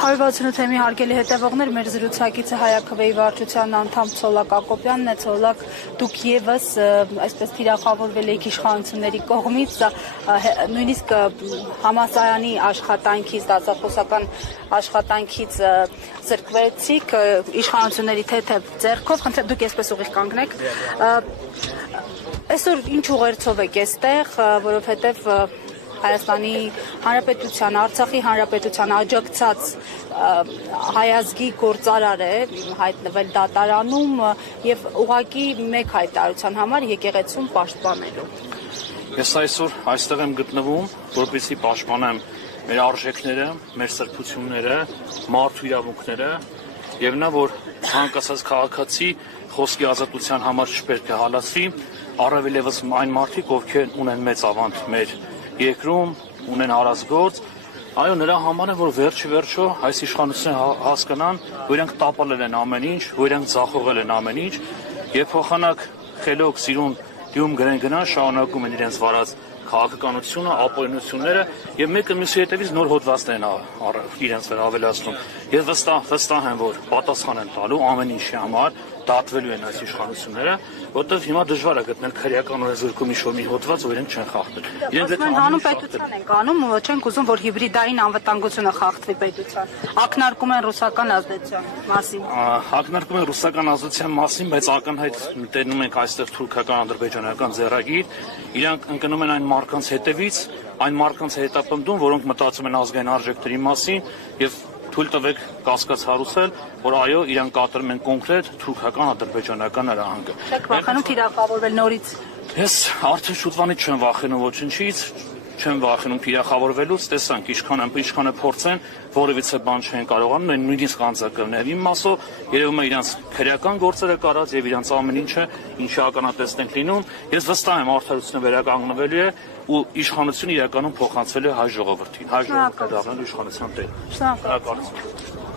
168 թեմի հարգելի հետևողներ, մեր զրուցակիցը Հայաքվեի վարչության անդամ Ցոլակ Ակոբյանն է։ Ցոլակ, դուք եւս այսպես թիրախավորվել եք իշխանությունների կողմից, նույնիսկ համասարանի աշխատանքից, դասախոսական աշխատանքից զրկվեցիք իշխանությունների թեթև ձեռքով, խնդրեմ դուք այսպես ուղիղ կանգնեք։ Այսօր ինչ ուղերձով եք այստեղ, որովհետև Հայաստանի Հանրապետության, Արցախի Հանրապետության աջակցած հայազգի գործարար է հայտնվել դատարանում եւ ուղղակի մեկ հայտարարության համար եկեղեցուն պաշտպանելու։ Ես այսօր այստեղ եմ գտնվում, որպեսզի պաշտպանեմ մեր արժեքները, մեր սրբությունները, մարդու իրավունքները եւ նա որ ցանկացած քաղաքացի խոսքի ազատության համար չպետք է հալածվի, առավել եւս այն մարդիկ, ովքեր ունեն մեծ ավանդ մեր երկրում, ունեն հարազգործ, այո, նրա համար է, որ վերջը այս իշխանությունը հասկանան, որ իրենք տապալել են ամեն ինչ, որ իրենք ձախողել են ամեն ինչ, եւ փոխանակ խելոք սիրուն դյում գրեն գնան, շարունակում են իրենց վարած քաղաքականությունը, ապօրինությունները եւ մեկը մյուսի հետևից նոր հոդվածներ են իրենց վրա ավելացնում։ Ես վստահ եմ, որ պատասխան են տալու ամեն ինչի համար, դատվելու են այս իշխանությունները, որտեղ հիմա դժվար է գտնել քրեական օրենսգրքում ինչ-որ մի հոդված, որ իրենք չեն խախտել։ Իրենք հանուն պետության են անում, չենք ուզում, որ հիբրիդային անվտանգությունը խախտվի պետության։ Ակնարկում են ռուսական ազդեցության մասին։ Ակնարկում են ռուսական ազդեցության մասին, բայց ակնհայտ տենում ենք այստեղ թուրքական, ադրբեջանական ձեռագիր, իրանք ընկնում են այն մարդկանց հետևից, այն մարդկանց հետապնդում, որոնք մտածում են ազգային արժեքների մասին եւ թույլ տվեք կասկած հարուցել, որ այո, իրանք կատարում են կոնկրետ թուրքական, ադրբեջանական հրահանգը։ Եք վախենում թիրախավորվել նորից։ Ես արդեն շուտվանից չեմ վախենում ոչնչից, չեմ վախենում թիրախավորվելուց, տեսանք ինչքան է փորձեն, որևիցե բան չեն կարողանում, նույնիսկ անձակրներ։ Իմ մասով երևում է իրանց քրեական գործերը կարած եւ իրանց ամեն ինչը, ինչի ականատեսն ենք լինում։ Ես վստահ եմ արդարությունը վերականգնվելու է ու իշխանությունը իրականում փոխանցվելու է հայ ժողովրդին։ Հայ ժողովուրդը դառնալու իշխանության տեր։ Շնորհակալ եմ։